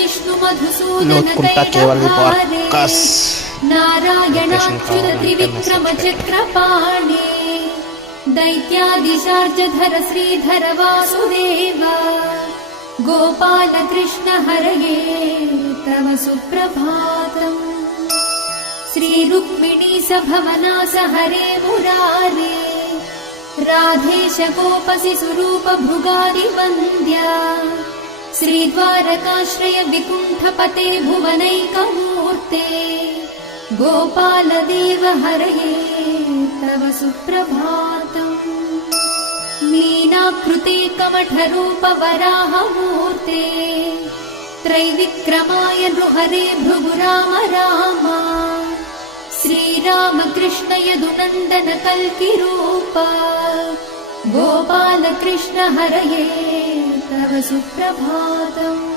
विष्णु मधुसूदन दैलभारे नारायणाच्युत त्रिविक्रम चक्रपाणे दैत्यादिशार्जधर श्रीधर वासुदेव गोपाल कृष्ण हरये तव सुप्रभातम्। श्री रुक्मिणी सभवनास हरे मुरारे राधेश गोपसि स्वरूप भृगादि वन्द्या श्रीद्वारकाश्रय विकुण्ठपते भुवनैकमूर्ते गोपाल देव हरये तव सुप्रभातम्। मीनाकृते कमठरूप वराहमूर्ते त्रैविक्रमाय नृहरे भृगु राम राम श्रीराम कृष्ण यदुनन्दन कल्किरूप गोपाल कृष्ण हरये तव सुप्रभातम्।